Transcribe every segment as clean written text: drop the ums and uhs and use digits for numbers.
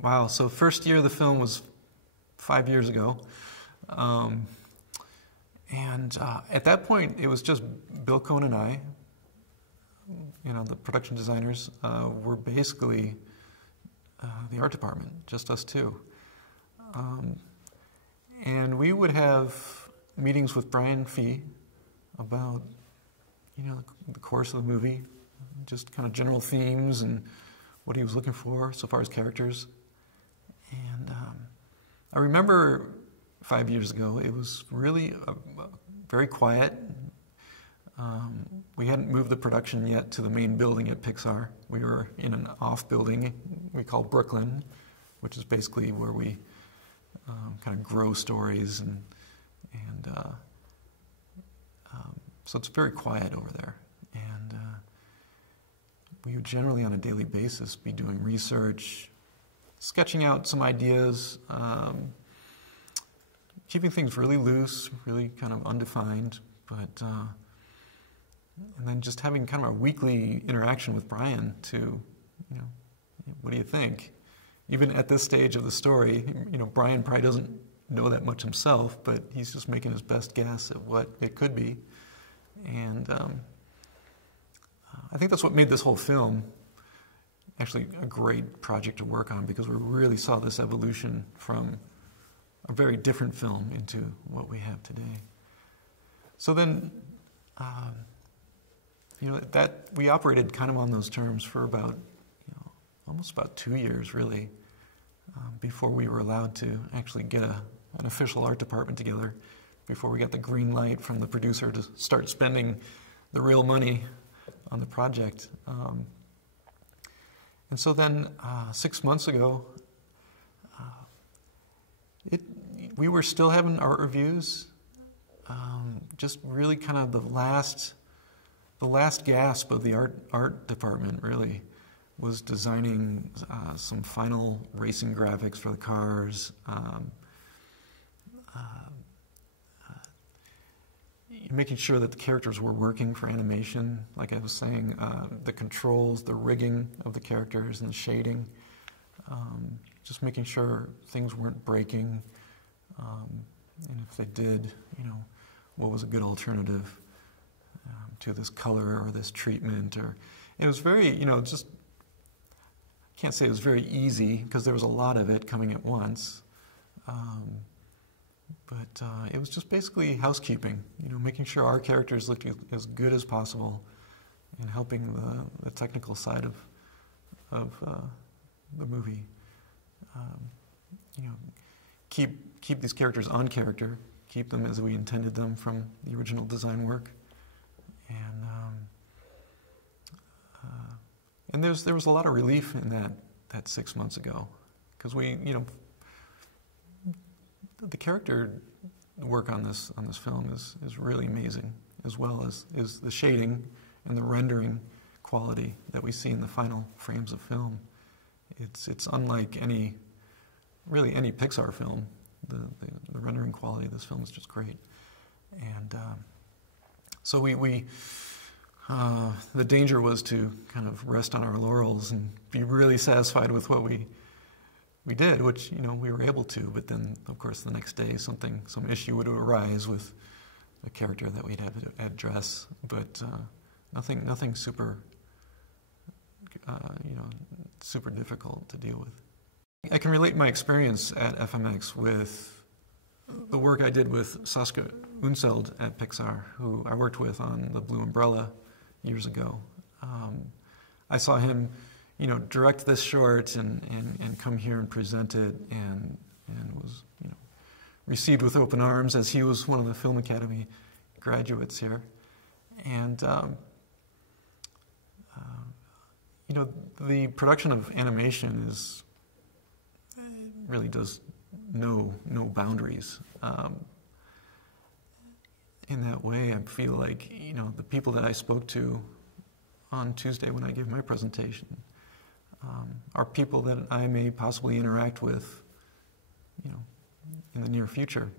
Wow, so first year of the film was 5 years ago. At that point, it was just Bill Cohn and I, the production designers, were basically the art department, just us two. And we would have meetings with Brian Fee about, the course of the movie, just kind of general themes and what he was looking for so far as characters. And I remember 5 years ago, it was really very quiet. We hadn't moved the production yet to the main building at Pixar. We were in an off building we call Brooklyn, which is basically where we kind of grow stories, and so it's very quiet over there. And we would generally on a daily basis be doing research, sketching out some ideas, keeping things really loose, really kind of undefined, but and then just having kind of a weekly interaction with Brian to, what do you think? Even at this stage of the story, Brian probably doesn't know that much himself, but he's just making his best guess at what it could be. And I think that's what made this whole film actually a great project to work on, because we really saw this evolution from a very different film into what we have today. So then, that we operated kind of on those terms for about, almost about 2 years, really, before we were allowed to actually get an official art department together, before we got the green light from the producer to start spending the real money on the project. And so then 6 months ago, we were still having art reviews, just really kind of the last gasp of the art department, really, was designing some final racing graphics for the cars, making sure that the characters were working for animation, like I was saying, the controls, the rigging of the characters and the shading, just making sure things weren't breaking, and if they did, what was a good alternative to this color or this treatment. And it was very, just, I can't say it was very easy, because there was a lot of it coming at once, but it was just basically housekeeping, making sure our characters looked as good as possible, and helping the technical side of the movie. Keep these characters on character, keep them as we intended them from the original design work, and there was a lot of relief in that 6 months ago, because the character work on this film is really amazing, as well as is the shading and the rendering quality that we see in the final frames of film. It's unlike any Pixar film. The rendering quality of this film is just great. And so the danger was to kind of rest on our laurels and be really satisfied with what we did, which we were able to. But then, of course, the next day some issue would arise with a character that we'd have to address. But nothing super super difficult to deal with. I can relate my experience at FMX with the work I did with Sascha Unseld at Pixar, who I worked with on The Blue Umbrella years ago. I saw him, direct this short and come here and present it, and was, received with open arms, as he was one of the Film Academy graduates here. And the production of animation really does no boundaries. In that way, I feel like, the people that I spoke to on Tuesday when I gave my presentation are people that I may possibly interact with, in the near future.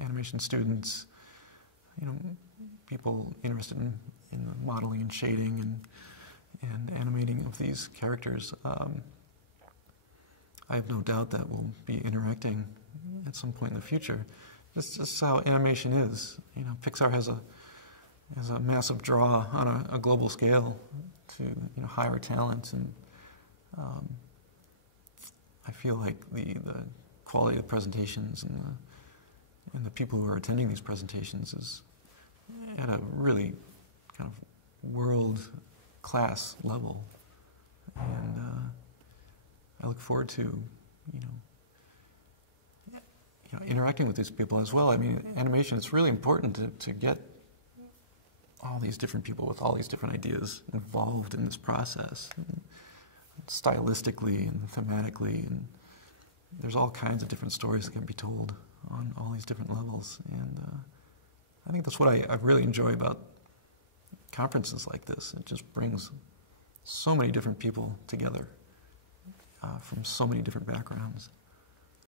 Animation students, people interested in the modeling and shading and animating of these characters. I have no doubt that we'll be interacting at some point in the future. It's just how animation is. You know, Pixar has a massive draw on a global scale to hire talent, and I feel like the quality of the presentations and the people who are attending these presentations is at a really kind of world-class level, and I look forward to interacting with these people as well. I mean, animation, it's really important to get all these different people with all these different ideas involved in this process, and stylistically and thematically, and there's all kinds of different stories that can be told on all these different levels, and I think that's what I really enjoy about conferences like this. It just brings so many different people together from so many different backgrounds.